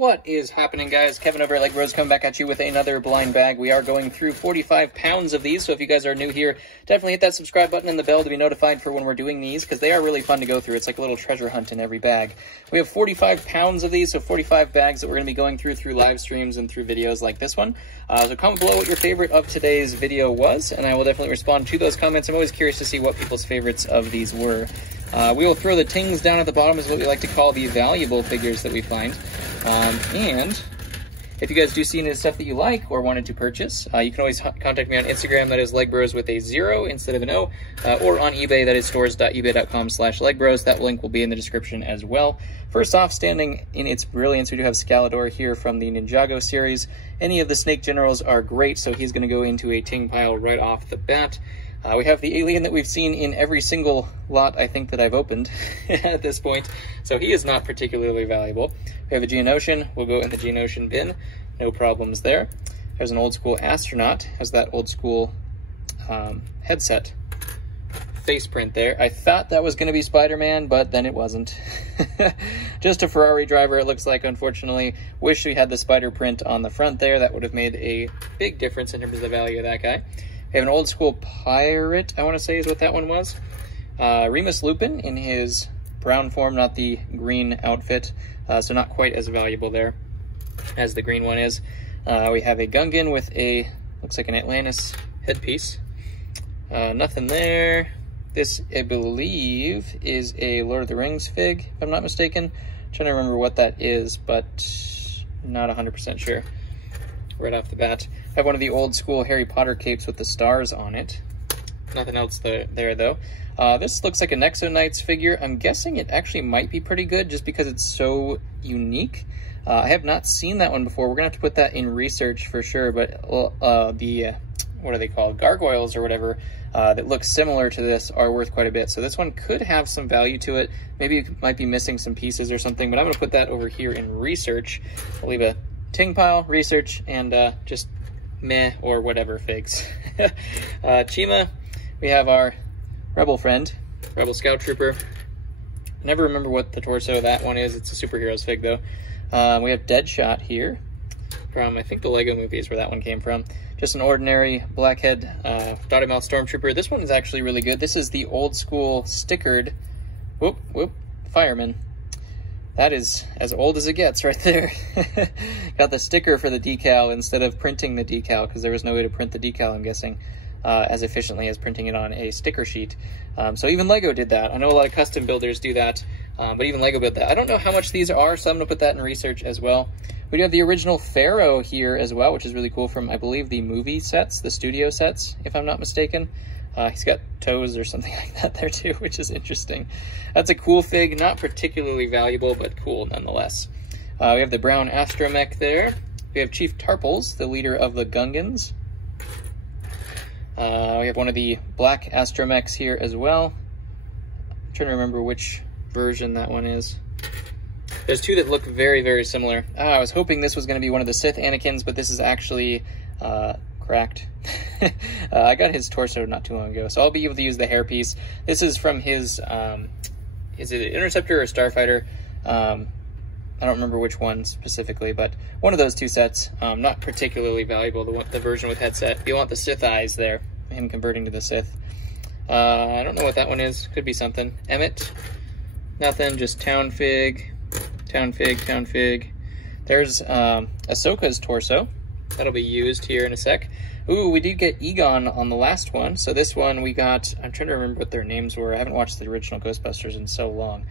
What is happening, guys? Kevin over at LEGbrOs coming back at you with another blind bag. We are going through 45 pounds of these, so if you guys are new here, definitely hit that subscribe button and the bell to be notified for when we're doing these, because they are really fun to go through. It's like a little treasure hunt in every bag. We have 45 pounds of these, so 45 bags that we're going to be going through live streams and through videos like this one. So comment below what your favorite of today's video was, and I will definitely respond to those comments. I'm always curious to see what people's favorites of these were. We will throw the tings down at the bottom, is what we like to call the valuable figures that we find. And if you guys do see any of the stuff that you like or wanted to purchase, you can always contact me on Instagram, that is LEGbrOs with a 0 instead of an O, or on eBay, that is stores.ebay.com/LEGbrOs. That link will be in the description as well. First off, standing in its brilliance, we do have Cellor here from the Ninjago series. Any of the Snake Generals are great, so he's going to go into a ting pile right off the bat. We have the alien that we've seen in every single lot, I think, that I've opened at this point, so he is not particularly valuable. We have a Geonosian. We'll go in the Geonosian bin. No problems there. There's an old school astronaut. Has that old school headset face print there. I thought that was going to be Spider-Man, but then it wasn't. Just a Ferrari driver, it looks like, unfortunately. Wish we had the spider print on the front there. That would have made a big difference in terms of the value of that guy. We have an old school pirate, I want to say is what that one was. Remus Lupin in his brown form, not the green outfit, so not quite as valuable there as the green one is. We have a Gungan with a, looks like an Atlantis headpiece. Nothing there. This, I believe, is a Lord of the Rings fig, if I'm not mistaken. I'm trying to remember what that is, but not 100% sure right off the bat. I have one of the old school Harry Potter capes with the stars on it. Nothing else there though. This looks like a Nexo Knights figure. I'm guessing it actually might be pretty good just because it's so unique. I have not seen that one before. We're gonna have to put that in research for sure, but the what are they called? Gargoyles or whatever that look similar to this are worth quite a bit. So this one could have some value to it. Maybe it might be missing some pieces or something, but I'm gonna put that over here in research. I'll leave a ting pile, research, and just meh or whatever figs. Chima, we have our rebel friend, rebel scout trooper. Never remember what the torso of that one is. It's a superheroes fig though. We have Deadshot here from, I think, the Lego movies where that one came from. Just an ordinary blackhead dotted mouth stormtrooper. This one is actually really good. This is the old school stickered fireman. That is as old as it gets right there. Got the sticker for the decal instead of printing the decal, because there was no way to print the decal, I'm guessing, as efficiently as printing it on a sticker sheet. So even Lego did that. I know a lot of custom builders do that, but even Lego built that. I don't know how much these are, so I'm going to put that in research as well. We do have the original Pharaoh here as well, which is really cool, from, I believe, the movie sets, the studio sets, if I'm not mistaken. He's got toes or something like that there too, which is interesting. That's a cool fig, not particularly valuable, but cool nonetheless. We have the brown astromech there. We have Chief Tarples, the leader of the Gungans. We have one of the black astromechs here as well. I'm trying to remember which version that one is. There's two that look very, very similar. I was hoping this was going to be one of the Sith Anakins, but this is actually cracked. I got his torso not too long ago, so I'll be able to use the hairpiece. This is from his, is it Interceptor or Starfighter? I don't remember which one specifically, but one of those two sets. Not particularly valuable, the version with headset. You want the Sith eyes there, him converting to the Sith. I don't know what that one is. Could be something. Emmett, nothing, just Town Fig, Town Fig, Town Fig. There's Ahsoka's torso. That'll be used here in a sec. Ooh, we did get Egon on the last one. So this one we got, I'm trying to remember what their names were. I haven't watched the original Ghostbusters in so long.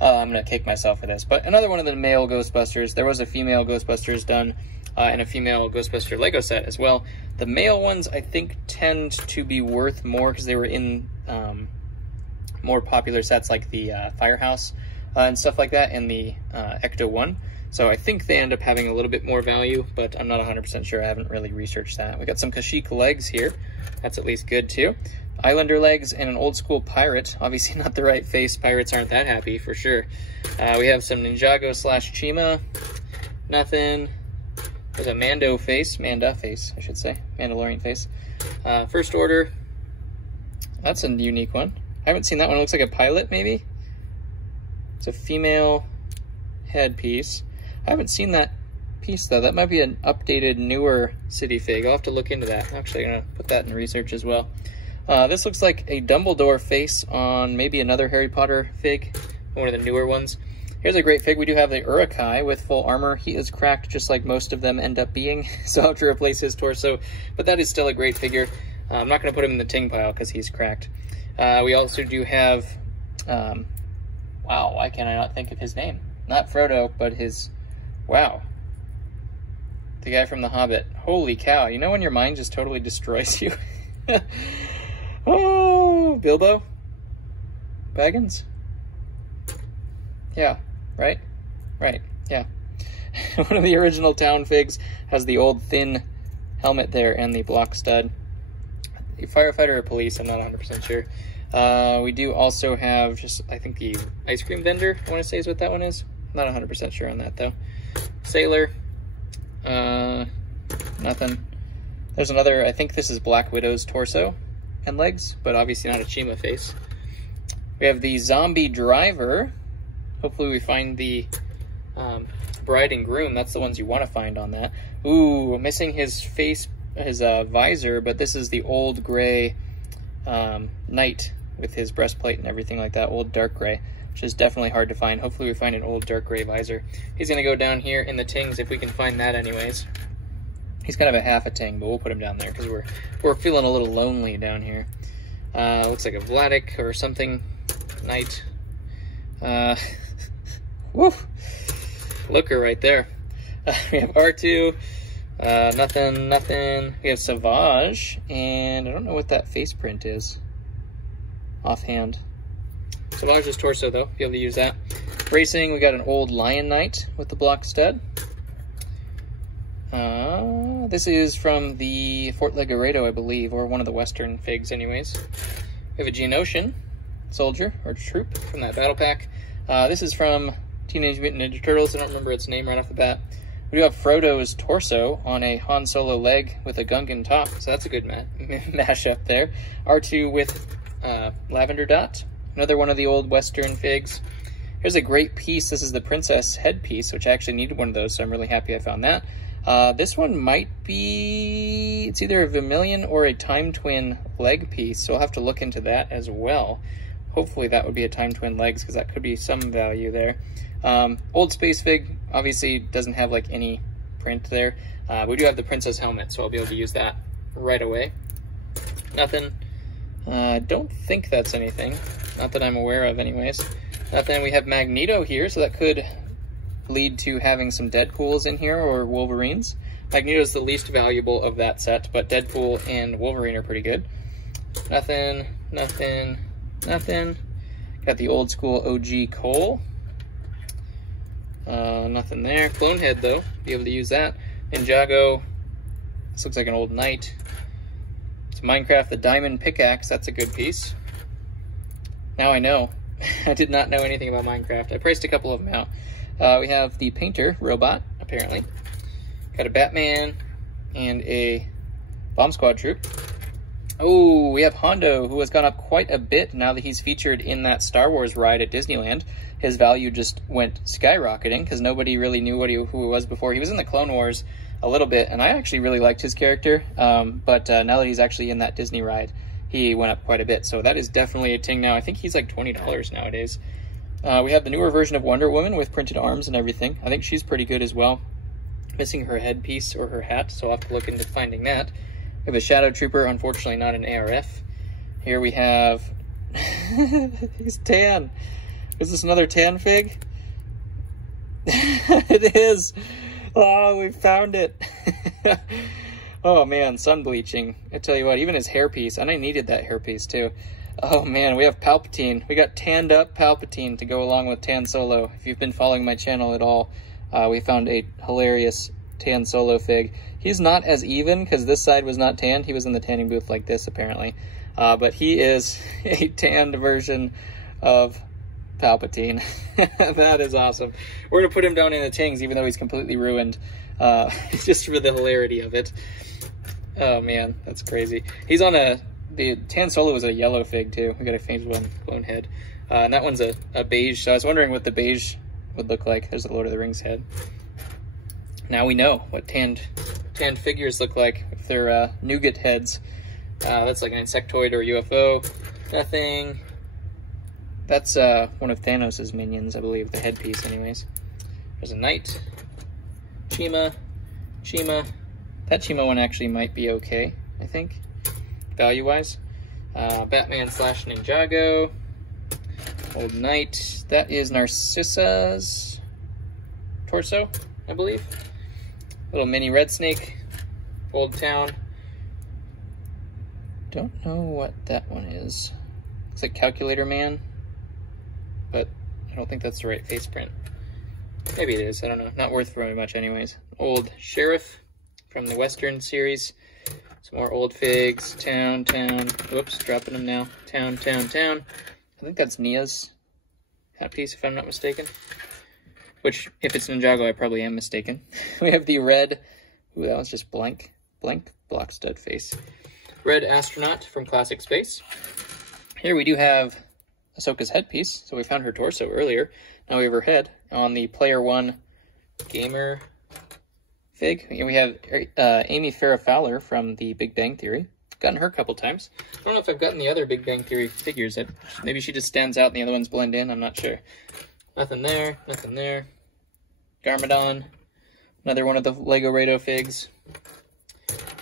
I'm going to kick myself for this. But another one of the male Ghostbusters. There was a female Ghostbusters done and a female Ghostbuster Lego set as well. The male ones, I think, tend to be worth more because they were in more popular sets like the Firehouse and stuff like that, and the Ecto 1. So I think they end up having a little bit more value, but I'm not 100% sure. I haven't really researched that. We got some Kashyyyk legs here. That's at least good too. Islander legs and an old school pirate. Obviously not the right face. Pirates aren't that happy for sure. We have some Ninjago / Chima. Nothing. There's a Manda face, I should say. Mandalorian face. First Order. That's a unique one. I haven't seen that one. It looks like a pilot, maybe. It's a female headpiece. I haven't seen that piece, though. That might be an updated, newer city fig. I'll have to look into that. I'm actually going to put that in research as well. This looks like a Dumbledore face on maybe another Harry Potter fig, one of the newer ones. Here's a great fig. We do have the Urukai with full armor. He is cracked just like most of them end up being, so I'll have to replace his torso, but that is still a great figure. I'm not going to put him in the ting pile because he's cracked. We also do have, wow, why can I not think of his name? Not Frodo, but his, wow. The guy from The Hobbit. Holy cow, you know when your mind just totally destroys you? Oh, Bilbo Baggins? Yeah, right? Right, yeah. One of the original town figs has the old thin helmet there and the block stud. Firefighter or police, I'm not 100% sure. We do also have just, I think the ice cream vendor, I want to say is what that one is. Not 100% sure on that though. Cellor, nothing. There's another, I think this is Black Widow's torso and legs, but obviously not a Chima face. We have the zombie driver. Hopefully we find the bride and groom. That's the ones you want to find on that. Ooh, missing his face, his visor, but this is the old gray knight with his breastplate and everything like that, old dark gray, which is definitely hard to find. Hopefully we find an old dark gray visor. He's going to go down here in the tings if we can find that anyways. He's kind of a half a ting, but we'll put him down there because we're feeling a little lonely down here. Looks like a Vladik or something. Knight. Woo! Looker right there. We have R2. Nothing. We have Savage, and I don't know what that face print is offhand. Savage's torso, though, be able to use that. Racing, we got an old Lion Knight with the block stud. This is from the Fort Legoredo, I believe, or one of the Western figs, anyways. We have a Geonosian soldier, or troop, from that battle pack. This is from Teenage Mutant Ninja Turtles. I don't remember its name right off the bat. We do have Frodo's torso on a Han Solo leg with a Gungan top, so that's a good mashup there. R2 with Lavender Dot, another one of the old Western figs. Here's a great piece. This is the Princess Headpiece, which I actually needed one of those, so I'm really happy I found that. This one might be, it's either a Vermilion or a Time Twin leg piece, so I'll have to look into that as well. Hopefully that would be a Time Twin legs, because that could be some value there. Old Space Fig obviously doesn't have like any print there. We do have the Princess helmet, so I'll be able to use that right away. Nothing. Don't think that's anything. Not that I'm aware of anyways. Nothing. We have Magneto here, so that could lead to having some Deadpools in here or Wolverines. Magneto's the least valuable of that set, but Deadpool and Wolverine are pretty good. Nothing. Got the old school OG Cole. Nothing there. Clone Head, though. Be able to use that. Ninjago. This looks like an old knight. It's Minecraft, the Diamond Pickaxe. That's a good piece. Now I know. I did not know anything about Minecraft. I priced a couple of them out. We have the Painter robot, apparently. Got a Batman and a Bomb Squad troop. Oh, we have Hondo, who has gone up quite a bit now that he's featured in that Star Wars ride at Disneyland. His value just went skyrocketing because nobody really knew who he was before. He was in the Clone Wars a little bit, and I actually really liked his character. But now that he's actually in that Disney ride, he went up quite a bit. So that is definitely a ting now. I think he's like $20 nowadays. We have the newer version of Wonder Woman with printed arms and everything. I think she's pretty good as well. Missing her headpiece or her hat, so I'll have to look into finding that. We have a Shadow Trooper, unfortunately not an ARF. Here we have... he's tan. Is this another tan fig? It is! Oh, we found it! Oh man, sun bleaching. I tell you what, even his hairpiece, and I needed that hairpiece too. Oh man, we have Palpatine. We got tanned up Palpatine to go along with Tan Solo. If you've been following my channel at all, we found a hilarious Tan Solo fig. He's not as even because this side was not tanned. He was in the tanning booth like this apparently. But he is a tanned version of Palpatine. That is awesome. We're gonna put him down in the tings even though he's completely ruined. Just for the hilarity of it. Oh man, that's crazy. He's on the Tan Solo was a yellow fig too. We got a fainted one, Clone Head. And that one's a beige, so I was wondering what the beige would look like. There's the Lord of the Rings head. now we know what tanned figures look like if they're nougat heads. That's like an insectoid or UFO. Nothing. That's one of Thanos' minions, I believe, the headpiece anyways. There's a knight. Chima. That Chima one actually might be okay, I think, value-wise. Batman / Ninjago. Old Knight. That is Narcissa's torso, I believe. Little mini Red Snake. Old Town. Don't know what that one is. Looks like Calculator Man, but I don't think that's the right face print. Maybe it is, I don't know. Not worth very much anyways. Old Sheriff from the Western series. Some more old figs. Town. Whoops, dropping them now. Town. I think that's Nia's Headpiece, if I'm not mistaken. Which, if it's Ninjago, I probably am mistaken. We have the red... Ooh, that one's just blank block stud face. Red Astronaut from Classic Space. Here we do have Ahsoka's headpiece. So we found her torso earlier. Now we have her head on the Player One Gamer fig. We have Amy Farrah Fowler from the Big Bang Theory. Gotten her a couple times. I don't know if I've gotten the other Big Bang Theory figures. Maybe she just stands out and the other ones blend in. I'm not sure. Nothing there. Garmadon. Another one of the LEGO figs.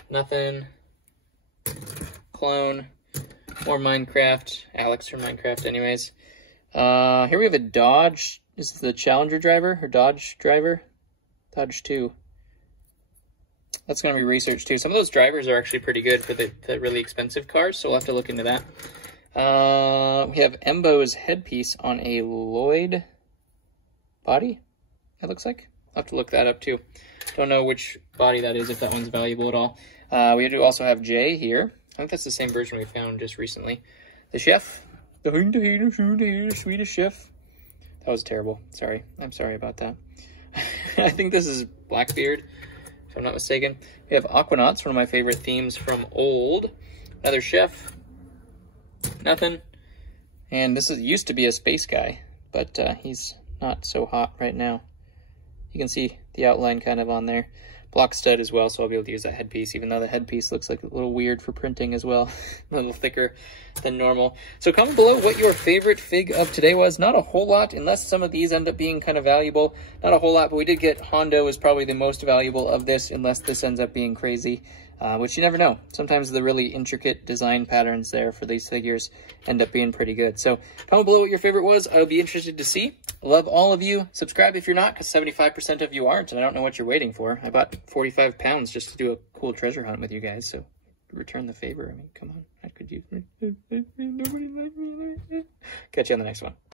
Nothing. Clone. More Minecraft. Alex from Minecraft anyways. Here we have a Dodge. This is the Challenger driver, or Dodge driver. Dodge 2. That's going to be researched too. Some of those drivers are actually pretty good for the really expensive cars, so we'll have to look into that. We have Embo's headpiece on a Lloyd body, it looks like. I'll have to look that up too. Don't know which body that is, if that one's valuable at all. We do also have Jay here. I think that's the same version we found just recently. The chef. The Swedish chef. That was terrible. Sorry. I'm sorry about that. I think this is Blackbeard, if I'm not mistaken. We have Aquanauts, one of my favorite themes from old. Another chef. Nothing. And this used to be a space guy, but he's not so hot right now. You can see the outline kind of on there. Block stud as well, so I'll be able to use that headpiece, even though the headpiece looks like a little weird for printing as well. A little thicker than normal. So comment below what your favorite fig of today was. Not a whole lot, unless some of these end up being kind of valuable. Not a whole lot, but we did get Hondo is probably the most valuable of this, unless this ends up being crazy. Which you never know. Sometimes the really intricate design patterns there for these figures end up being pretty good. So comment below what your favorite was. I would be interested to see. Love all of you. Subscribe if you're not, because 75% of you aren't, and I don't know what you're waiting for. I bought 45 pounds just to do a cool treasure hunt with you guys, so return the favor. I mean, come on. I could use... Nobody like me. Catch you on the next one.